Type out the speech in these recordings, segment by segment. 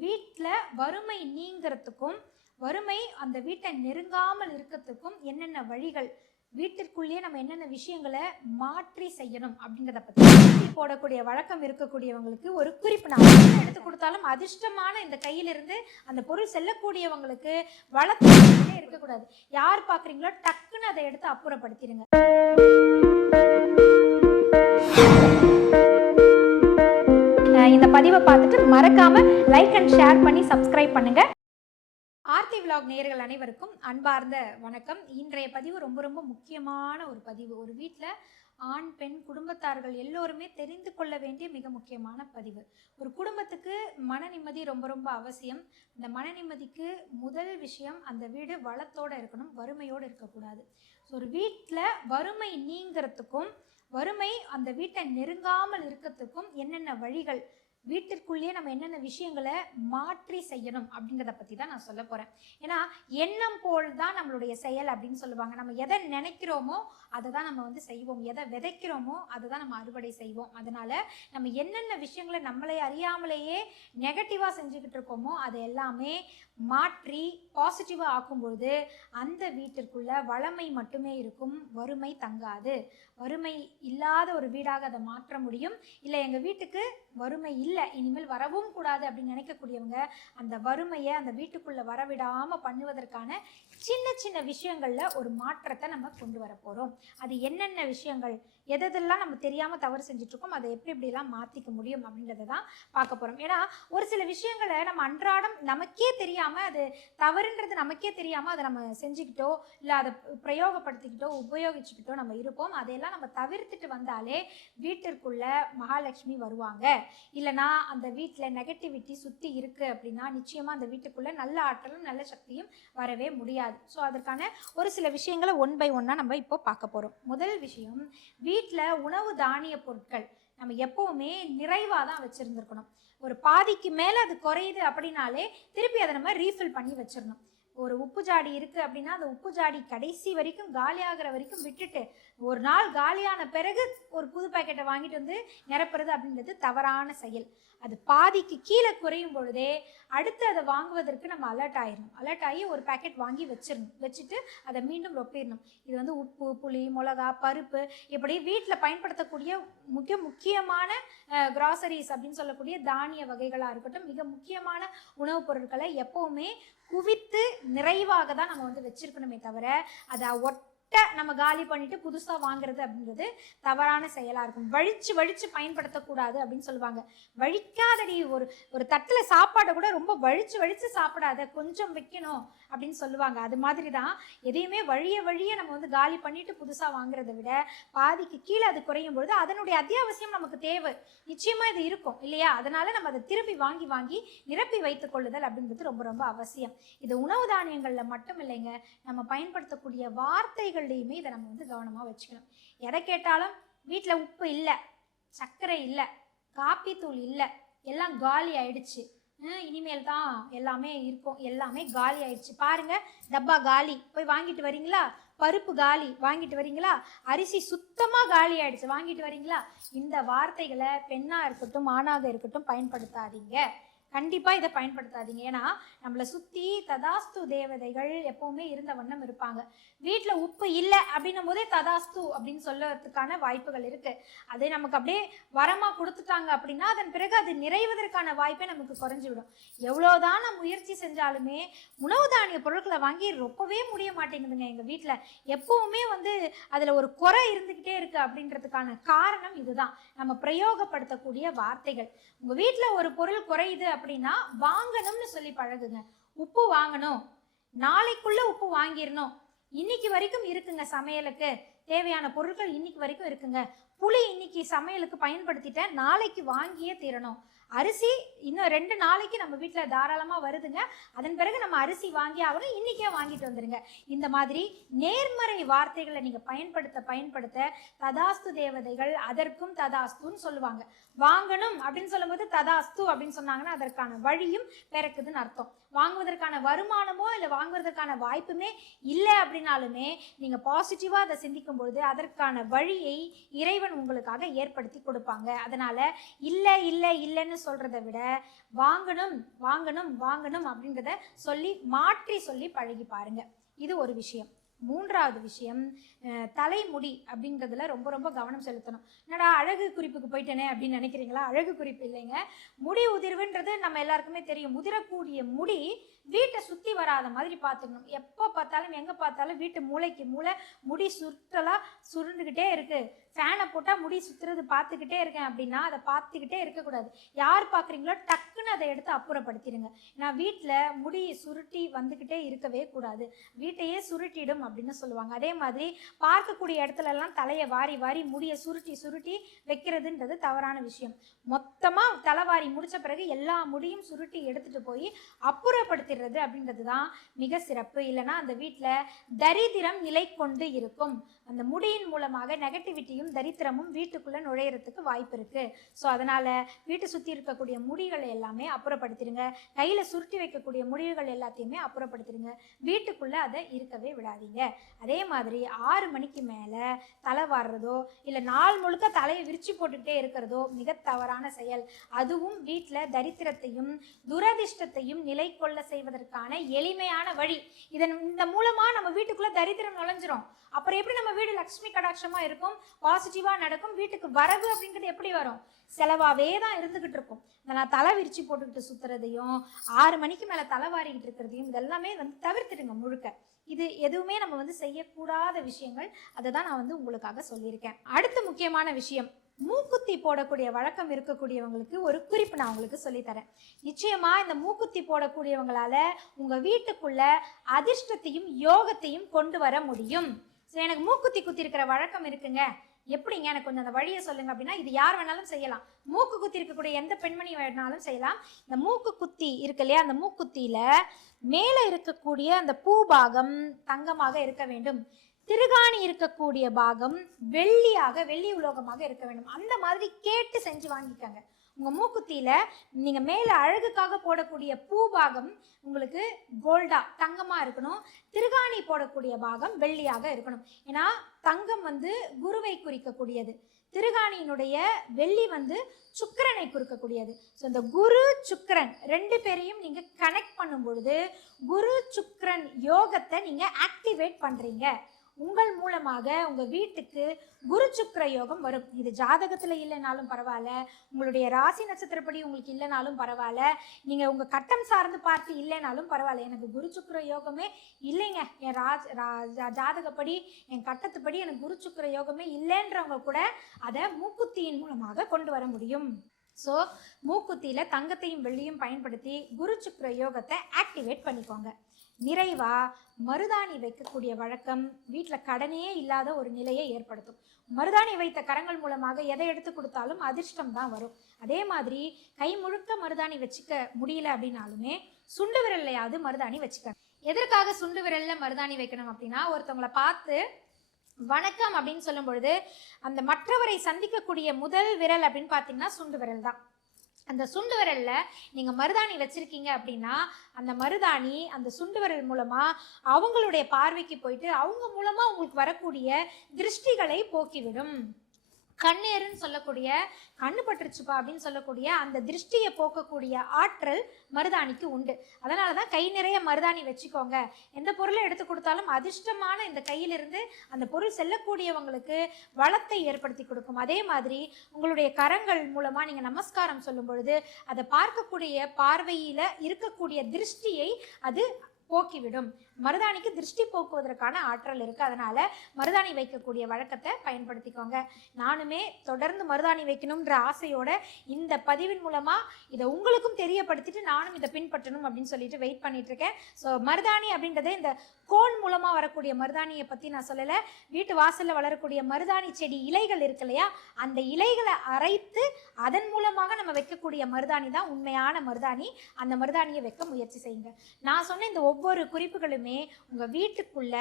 வீட்டில் வறுமை நீங்கிறதுக்கும் வறுமை அந்த வீட்டை நெருங்காமல் இருக்கிறதுக்கும் என்னென்ன வழிகள் வீட்டிற்குள்ளேயே நம்ம என்னென்ன விஷயங்களை மாற்றி செய்யணும் அப்படின்றத பற்றி போடக்கூடிய வழக்கம் இருக்கக்கூடியவங்களுக்கு ஒரு குறிப்பு நான் எடுத்து கொடுத்தாலும் அதிர்ஷ்டமான இந்த கையிலிருந்து அந்த பொருள் செல்லக்கூடியவங்களுக்கு வளர்த்து இருக்கக்கூடாது. யார் பார்க்குறீங்களோ டக்குன்னு அதை எடுத்து அப்புறப்படுத்திடுங்க இந்த பதிவை பார்த்துட்டு மறக்காம லைக் அண்ட் ஷேர் பண்ணி சப்ஸ்கிரைப் பண்ணுங்க. ஆர்த்தி விலாக் நேயர்கள் அனைவருக்கும் அன்பார்ந்த வணக்கம். இன்றைய பதிவு ரொம்ப ரொம்ப முக்கியமான ஒரு பதிவு. ஒரு வீட்டில் ஆண் பெண் குடும்பத்தார்கள் எல்லோருமே தெரிந்து கொள்ள வேண்டிய மிக முக்கியமான பதிவு. ஒரு குடும்பத்துக்கு மன நிம்மதி ரொம்ப ரொம்ப அவசியம். இந்த மன நிம்மதிக்கு முதல் விஷயம் அந்த வீடு வளத்தோடு இருக்கணும் வறுமையோடு இருக்கக்கூடாது. ஸோ ஒரு வீட்டில் வறுமை நீங்கிறதுக்கும் வறுமை அந்த வீட்டை நெருங்காமல் இருக்கிறதுக்கும் என்னென்ன வழிகள் வீட்டிற்குள்ளேயே நம்ம என்னென்ன விஷயங்களை மாற்றி செய்யணும் அப்படின்றத பற்றி தான் நான் சொல்ல போகிறேன் ஏன்னா எண்ணம் போல் தான் நம்மளுடைய செயல் அப்படின்னு சொல்லுவாங்க. நம்ம எதை நினைக்கிறோமோ அதை தான் நம்ம வந்து செய்வோம். எதை விதைக்கிறோமோ அதை தான் நம்ம அறுவடை செய்வோம். அதனால் நம்ம என்னென்ன விஷயங்களை நம்மளை அறியாமலேயே நெகட்டிவாக செஞ்சுக்கிட்டு இருக்கோமோ அதை எல்லாமே மாற்றி பாசிட்டிவாக ஆக்கும்பொழுது அந்த வீட்டிற்குள்ள வளமை மட்டுமே இருக்கும். வறுமை தங்காது. வறுமை இல்லாத ஒரு வீடாக அதை மாற்ற முடியும். இல்லை எங்கள் வீட்டுக்கு வறுமை இல்லை. இனிமேல் வரவும் கூடாது அப்படின்னு நினைக்கக்கூடியவங்க அந்த வறுமையை அந்த வீட்டுக்குள்ளே வரவிடாமல் பண்ணுவதற்கான சின்ன சின்ன விஷயங்களில் ஒரு மாற்றத்தை நம்ம கொண்டு வர போகிறோம் அது என்னென்ன விஷயங்கள் எதெல்லாம் நம்ம தெரியாமல் தவறு செஞ்சிட்ருக்கோம் அதை எப்படி எப்படிலாம் மாற்றிக்க முடியும் அப்படின்றத தான் பார்க்க போகிறோம் ஏன்னா ஒரு சில விஷயங்களை நம்ம அன்றாடம் நமக்கே தெரியாமல் அது தவறுன்றது நமக்கே தெரியாமல் அதை நம்ம செஞ்சுக்கிட்டோ இல்லை அதை பிரயோகப்படுத்திக்கிட்டோ உபயோகிச்சுக்கிட்டோ நம்ம இருப்போம். அதையெல்லாம் நம்ம தவிர்த்துட்டு வந்தாலே வீட்டிற்குள்ள மகாலட்சுமி வருவாங்க. இல்லைனா அந்த வீட்டில் நெகட்டிவிட்டி சுற்றி இருக்குது அப்படின்னா நிச்சயமாக அந்த வீட்டுக்குள்ளே நல்ல ஆற்றலும் நல்ல சக்தியும் வரவே முடியாது. ஸோ அதற்கான ஒரு சில விஷயங்களை ஒன் பை ஒன்னாக நம்ம இப்போ பார்க்க போகிறோம் முதல் விஷயம் வீட்டில் உணவு தானிய பொருட்கள் நம்ம எப்போவுமே நிறைவாக தான் வச்சுருந்துருக்கணும். ஒரு பாதிக்கு மேலே அது குறையுது அப்படின்னாலே திருப்பி அதை நம்ம ரீஃபில் பண்ணி வச்சிடணும் ஒரு உப்பு ஜாடி இருக்குது அப்படின்னா அந்த உப்பு ஜாடி கடைசி வரைக்கும் காலியாகிற வரைக்கும் விட்டுட்டு ஒரு நாள் காலியான பிறகு ஒரு புது பாக்கெட்டை வாங்கிட்டு வந்து நிரப்புறது அப்படின்றது தவறான செயல். அது பாதிக்கு கீழே குறையும் பொழுதே அடுத்து அதை வாங்குவதற்கு நம்ம அலர்ட் ஆயிடணும் அலர்ட் ஆகி ஒரு பாக்கெட் வாங்கி வச்சிடணும் வச்சுட்டு அதை மீண்டும் ரொப்பிடணும் இது வந்து உப்பு புளி மிளகா பருப்பு இப்படி வீட்டில் பயன்படுத்தக்கூடிய மிக முக்கியமான கிராசரிஸ் அப்படின்னு சொல்லக்கூடிய தானிய வகைகளாக இருக்கட்டும் மிக முக்கியமான உணவுப் பொருட்களை எப்போவுமே குவித்து நிறைவாக தான் நம்ம வந்து வச்சிருக்கணுமே தவிர அதை ஒட்ட நம்ம காலி பண்ணிட்டு புதுசாக வாங்குறது அப்படின்றது தவறான செயலாக இருக்கும். வழிச்சு வழிச்சு பயன்படுத்தக்கூடாது அப்படின்னு சொல்லுவாங்க. வழிக்காதடி ஒரு ஒரு தட்டில் சாப்பாடை கூட ரொம்ப வழிச்சு வழிச்சு சாப்பிடாத கொஞ்சம் வைக்கணும் அப்படின்னு சொல்லுவாங்க. அது மாதிரி தான் எதையுமே வழிய வழிய நம்ம வந்து காலி பண்ணிட்டு புதுசாக வாங்குறதை விட பாதிக்கு கீழே அது குறையும் பொழுது அதனுடைய அத்தியாவசியம் நமக்கு தேவை. நிச்சயமாக இது இருக்கும் இல்லையா? அதனால நம்ம அதை திருப்பி வாங்கி வாங்கி நிரப்பி வைத்துக் கொள்ளுதல் அப்படின்றது ரொம்ப ரொம்ப அவசியம். இது உணவு தானியங்களில் மட்டும் இல்லைங்க. நம்ம பயன்படுத்தக்கூடிய வார்த்தைகள் வார்த்தைகள்லையுமே இதை நம்ம வந்து கவனமாக வச்சுக்கணும். எதை கேட்டாலும் வீட்டில் உப்பு இல்லை சர்க்கரை இல்லை காப்பி தூள் இல்லை எல்லாம் காலி ஆயிடுச்சு. இனிமேல் தான் எல்லாமே இருக்கும். எல்லாமே காலி ஆயிடுச்சு. பாருங்க டப்பா காலி. போய் வாங்கிட்டு வரீங்களா? பருப்பு காலி. வாங்கிட்டு வரீங்களா? அரிசி சுத்தமாக காலி ஆயிடுச்சு. வாங்கிட்டு வரீங்களா? இந்த வார்த்தைகளை பெண்ணாக இருக்கட்டும் ஆணாக இருக்கட்டும் பயன்படுத்தாதீங்க. கண்டிப்பாக இதை பயன்படுத்தாதீங்க. ஏன்னா நம்மளை சுற்றி ததாஸ்து தேவதைகள் எப்போவுமே இருந்த வண்ணம் இருப்பாங்க. வீட்டில் உப்பு இல்லை அப்படின்னும் போதே ததாஸ்து அப்படின்னு சொல்லுறதுக்கான வாய்ப்புகள் இருக்கு. அதே நமக்கு அப்படியே வரமாக கொடுத்துட்டாங்க அப்படின்னா அதன் பிறகு அது நிறைவதற்கான வாய்ப்பே நமக்கு குறைஞ்சி விடும் எவ்வளோதான் நம்ம முயற்சி செஞ்சாலுமே உணவு தானிய பொருட்களை வாங்கி ரொப்பவே முடிய மாட்டேங்குதுங்க எங்கள் வீட்டில் எப்பவுமே வந்து அதில் ஒரு குறை இருந்துக்கிட்டே இருக்குது அப்படின்றதுக்கான காரணம் இதுதான். நம்ம பிரயோகப்படுத்தக்கூடிய வார்த்தைகள். உங்கள் வீட்டில் ஒரு பொருள் குறையுது அப்படின்னா வாங்கணும்னு சொல்லி பழகுங்க. உப்பு வாங்கணும். நாளைக்குள்ள உப்பு வாங்கிடணும். இன்னைக்கு வரைக்கும் இருக்குங்க சமையலுக்கு. தேவையான பொருட்கள் இன்னைக்கு வரைக்கும் இருக்குங்க. புளி இன்னைக்கு சமையலுக்கு பயன்படுத்திட்டேன். நாளைக்கு வாங்கியே தீரணும். அரிசி இன்னும் ரெண்டு நாளைக்கு நம்ம வீட்டில் தாராளமாக வருதுங்க. அதன் பிறகு நம்ம அரிசி வாங்கி ஆகணும் இன்னைக்கே வாங்கிட்டு வந்துருங்க. இந்த மாதிரி நேர்மறை வார்த்தைகளை நீங்கள் பயன்படுத்த பயன்படுத்த ததாஸ்து தேவதைகள் அதற்கும் ததாஸ்துன்னு சொல்லுவாங்க. வாங்கணும் அப்படின்னு சொல்லும்போது ததாஸ்து அப்படின்னு சொன்னாங்கன்னா அதற்கான வழியும் பிறக்குதுன்னு அர்த்தம். வாங்குவதற்கான வருமானமோ இல்லை வாங்குவதற்கான வாய்ப்புமே இல்லை அப்படின்னாலுமே நீங்கள் பாசிட்டிவாக அதை சிந்திக்கும் பொழுது அதற்கான வழியை இறைவன் உங்களுக்காக ஏற்படுத்தி கொடுப்பாங்க. அதனால் இல்லை இல்லை இல்லைன்னு சொல்கிறத விட வாங்கணும் வாங்கணும் வாங்கணும் அப்படின்றத சொல்லி மாற்றி சொல்லி பழகி பாருங்கள் இது ஒரு விஷயம். மூன்றாவது விஷயம் தலைமுடி அப்படிங்கிறதுல ரொம்ப ரொம்ப கவனம் செலுத்தணும். என்னடா அழகு குறிப்புக்கு போயிட்டேனே அப்படின்னு நினைக்கிறீங்களா? அழகு குறிப்பு இல்லைங்க. முடி உதிர்வுன்றது நம்ம எல்லாருக்குமே தெரியும். உதிரக்கூடிய முடி வீட்டை சுற்றி வராத மாதிரி பார்த்துக்கணும். எப்போ பார்த்தாலும் எங்கே பார்த்தாலும் வீட்டு மூளைக்கு மூளை முடி சுற்றலாக சுருண்டுக்கிட்டே இருக்குது ஃபேனை போட்டால் முடி சுற்றுறது பார்த்துக்கிட்டே இருக்கேன் அப்படின்னா அதை பார்த்துக்கிட்டே இருக்கக்கூடாது. யார் பார்க்குறீங்களோ டக்குன்னு அதை எடுத்து அப்புறப்படுத்திடுங்க. நான் வீட்டில் முடி சுருட்டி வந்துக்கிட்டே இருக்கவே கூடாது. வீட்டையே சுருட்டிடும் அப்படின்னு சொல்லுவாங்க. அதே மாதிரி பார்க்கக்கூடிய இடத்துலலாம் தலையை வாரி வாரி முடியை சுருட்டி சுருட்டி வைக்கிறதுன்றது தவறான விஷயம். மொத்தமாக தலைவாரி முடித்த பிறகு எல்லா முடியும் சுருட்டி எடுத்துகிட்டு போய் அப்புறப்படுத்திடுறது அப்படின்றது தான் மிக சிறப்பு. இல்லைன்னா அந்த வீட்டில் தரித்திரம் நிலை கொண்டு இருக்கும். அந்த முடியின் மூலமாக நெகட்டிவிட்டியும் தரித்திரமும் வீட்டுக்குள்ளே நுழையிறதுக்கு வாய்ப்பு இருக்கு. ஸோ அதனால வீட்டை சுற்றி இருக்கக்கூடிய முடிகளை எல்லாமே அப்புறப்படுத்திடுங்க. கையில் சுருட்டி வைக்கக்கூடிய முடிவுகள் எல்லாத்தையுமே அப்புறப்படுத்திடுங்க. வீட்டுக்குள்ளே அதை இருக்கவே விடாதீங்க. அதே மாதிரி ஆறு மணிக்கு மேலே தலை வாடுறதோ இல்லை நாள் முழுக்க தலையை விரிச்சு போட்டுக்கிட்டே இருக்கிறதோ மிக தவறான செயல். அதுவும் வீட்டில் தரித்திரத்தையும் துரதிர்ஷ்டத்தையும் நிலை கொள்ள செய்வதற்கான எளிமையான வழி. இதன் இந்த மூலமாக நம்ம வீட்டுக்குள்ளே தரித்திரம் நுழைஞ்சிரும். அப்புறம் எப்படி நம்ம வீடு லக்ஷ்மி கடாட்சமாக இருக்கும்? பாசிட்டிவாக நடக்கும்? வீட்டுக்கு வரவு அப்படிங்கிறது எப்படி வரும்? செலவாகவே தான் இருந்துக்கிட்டு இருக்கும். இந்த நான் தலை விரிச்சு போட்டுக்கிட்டு சுற்றுறதையும் ஆறு மணிக்கு மேலே தலை வாரிக்கிட்டு இருக்கிறதையும் இதெல்லாமே வந்து தவிர்த்துடுங்க முழுக்க. இது எதுவுமே நம்ம வந்து செய்யக்கூடாத விஷயங்கள். அதை தான் நான் வந்து உங்களுக்காக சொல்லியிருக்கேன். அடுத்த முக்கியமான விஷயம். மூக்குத்தி போடக்கூடிய வழக்கம் இருக்கக்கூடியவங்களுக்கு ஒரு குறிப்பு நான் உங்களுக்கு சொல்லித்தரேன் நிச்சயமா இந்த மூக்குத்தி போடக்கூடியவங்களால உங்க வீட்டுக்குள்ள அதிர்ஷ்டத்தையும் யோகத்தையும் கொண்டு வர முடியும். ஸோ எனக்கு மூக்குத்தி குத்தி இருக்கிற வழக்கம் இருக்குங்க. எப்படிங்க? எனக்கு கொஞ்சம் அந்த வழியை சொல்லுங்க அப்படின்னா இது யார் வேணாலும் செய்யலாம். மூக்கு குத்தி இருக்கக்கூடிய எந்த பெண்மணி வேணாலும் செய்யலாம். இந்த மூக்கு குத்தி இருக்கு இல்லையா? அந்த மூக்குத்தியில மேலே இருக்கக்கூடிய அந்த பூபாகம் தங்கமாக இருக்க வேண்டும். திருகாணி இருக்கக்கூடிய பாகம் வெள்ளியாக வெள்ளி உலோகமாக இருக்க வேண்டும். அந்த மாதிரி கேட்டு செஞ்சு வாங்கிக்கோங்க. உங்கள் மூக்குத்தியில் நீங்கள் மேலே அழகுக்காக போடக்கூடிய பூ பாகம் உங்களுக்கு கோல்டாக தங்கமாக இருக்கணும். திருகாணி போடக்கூடிய பாகம் வெள்ளியாக இருக்கணும். ஏன்னா தங்கம் வந்து குருவை குறிக்கக்கூடியது. திருகாணியினுடைய வெள்ளி வந்து சுக்கரனை குறிக்கக்கூடியது. ஸோ இந்த குரு சுக்கரன் ரெண்டு பேரையும் நீங்கள் கனெக்ட் பண்ணும் பொழுது குரு சுக்கரன் யோகத்தை நீங்கள் ஆக்டிவேட் பண்ணுறீங்க உங்கள் மூலமாக உங்கள் வீட்டுக்கு குரு சுக்கர யோகம் வரும். இது ஜாதகத்தில் இல்லைனாலும் பரவாயில்ல. உங்களுடைய ராசி நட்சத்திரப்படி உங்களுக்கு இல்லைனாலும் பரவாயில்ல. நீங்கள் உங்கள் கட்டம் சார்ந்து பார்த்து இல்லைனாலும் பரவாயில்ல. எனக்கு குரு சுக்கர யோகமே இல்லைங்க. என் ராஜ் ரா- ஜா- ஜாதகப்படி என் கட்டத்துப்படி எனக்கு குரு சுக்கர யோகமே இல்லைன்றவங்க கூட அதை மூக்குத்தியின் மூலமாக கொண்டு வர முடியும். ஸோ மூக்குத்தியில் தங்கத்தையும் வெள்ளியும் பயன்படுத்தி குரு பிரயோகத்தை யோகத்தை ஆக்டிவேட் பண்ணிக்கோங்க. நிறைவா மருதாணி வைக்கக்கூடிய வழக்கம் வீட்டில் கடனே இல்லாத ஒரு நிலையை ஏற்படுத்தும். மருதாணி வைத்த கரங்கள் மூலமாக எதை எடுத்து கொடுத்தாலும் அதிர்ஷ்டம் தான் வரும். அதே மாதிரி கை முழுக்க மருதாணி வச்சுக்க முடியல அப்படின்னாலுமே சுண்டு விரல்லையாவது மருதாணி வச்சுக்க எதற்காக சுண்டு விரலில் மருதாணி வைக்கணும் அப்படின்னா ஒருத்தவங்களை பார்த்து வணக்கம் அப்படின்னு சொல்லும் பொழுது அந்த மற்றவரை சந்திக்கக்கூடிய முதல் விரல் அப்படின்னு பார்த்தீங்கன்னா சுண்டு விரல் தான். அந்த சுண்டு விரலில் நீங்கள் மருதாணி வச்சுருக்கீங்க அப்படின்னா அந்த மருதாணி அந்த சுண்டு விரல் மூலமாக அவங்களுடைய பார்வைக்கு போயிட்டு அவங்க மூலமாக உங்களுக்கு வரக்கூடிய திருஷ்டிகளை போக்கிவிடும். கண்ணேருன்னு சொல்லக்கூடிய கண்ணு பட்டுருச்சுப்பா அப்படின்னு சொல்லக்கூடிய அந்த திருஷ்டியை போக்கக்கூடிய ஆற்றல் மருதாணிக்கு உண்டு. அதனால தான் கை நிறைய மருதாணி வச்சுக்கோங்க. எந்த பொருளை எடுத்து கொடுத்தாலும் அதிர்ஷ்டமான இந்த கையிலிருந்து அந்த பொருள் செல்லக்கூடியவங்களுக்கு வளத்தை ஏற்படுத்தி கொடுக்கும். அதே மாதிரி உங்களுடைய கரங்கள் மூலமாக நீங்கள் நமஸ்காரம் சொல்லும் பொழுது அதை பார்க்கக்கூடிய பார்வையில் இருக்கக்கூடிய திருஷ்டியை அது போக்கிவிடும். மருதாணிக்கு திருஷ்டி போக்குவதற்கான ஆற்றல் இருக்குது அதனால் மருதாணி வைக்கக்கூடிய வழக்கத்தை பயன்படுத்திக்கோங்க. நானுமே தொடர்ந்து மருதாணி வைக்கணுன்ற ஆசையோட இந்த பதிவின் மூலமாக இதை உங்களுக்கும் தெரியப்படுத்திட்டு நானும் இதை பின்பற்றணும் அப்படின்னு சொல்லிட்டு வெயிட் பண்ணிட்டு இருக்கேன். ஸோ மருதாணி அப்படின்றத இந்த கோன் மூலமாக வரக்கூடிய மருதாணியை பற்றி நான் சொல்லலை. வீட்டு வாசலில் வளரக்கூடிய மருதாணி செடி இலைகள் இருக்கு இல்லையா? அந்த இலைகளை அரைத்து அதன் மூலமாக நம்ம வைக்கக்கூடிய மருதாணி தான் உண்மையான மருதாணி. அந்த மருதாணியை வைக்க முயற்சி செய்யுங்க. நான் சொன்ன இந்த ஒவ்வொரு ஒவ்வொரு குறிப்புகளுமே உங்கள் வீட்டுக்குள்ள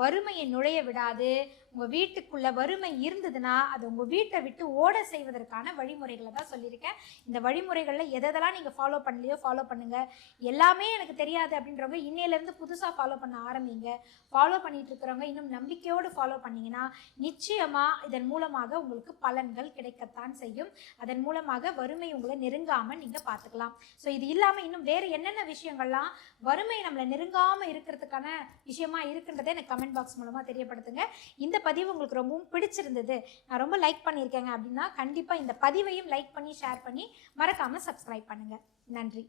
வறுமையை நுழைய விடாது. உங்கள் வீட்டுக்குள்ள வறுமை இருந்ததுன்னா அது உங்கள் வீட்டை விட்டு ஓட செய்வதற்கான வழிமுறைகளை தான் சொல்லியிருக்கேன். இந்த வழிமுறைகளில் எதெல்லாம் நீங்கள் ஃபாலோ பண்ணலையோ ஃபாலோ பண்ணுங்கள் எல்லாமே எனக்கு தெரியாது அப்படின்றவங்க இன்னையிலேருந்து புதுசாக ஃபாலோ பண்ண ஆரம்பிங்க. ஃபாலோ பண்ணிட்டு இருக்கிறவங்க இன்னும் நம்பிக்கையோடு ஃபாலோ பண்ணிங்கன்னா நிச்சயமாக இதன் மூலமாக உங்களுக்கு பலன்கள் கிடைக்கத்தான் செய்யும். அதன் மூலமாக வறுமை உங்களை நெருங்காமல் நீங்கள் பார்த்துக்கலாம். ஸோ இது இல்லாமல் இன்னும் வேறு என்னென்ன விஷயங்கள்லாம் வறுமை நம்மளை நெருங்காமல் இருக்கிறதுக்கான விஷயமா இருக்குன்றதை எனக்கு கமெண்ட் பாக்ஸ் மூலமாக தெரியப்படுத்துங்க. இந்த பதிவு உங்களுக்கு ரொம்பவும் பிடிச்சிருந்தது. நான் ரொம்ப லைக் பண்ணியிருக்கேங்க அப்படின்னா கண்டிப்பாக இந்த பதிவையும் லைக் பண்ணி ஷேர் பண்ணி மறக்காமல் சப்ஸ்கிரைப் பண்ணுங்கள் நன்றி.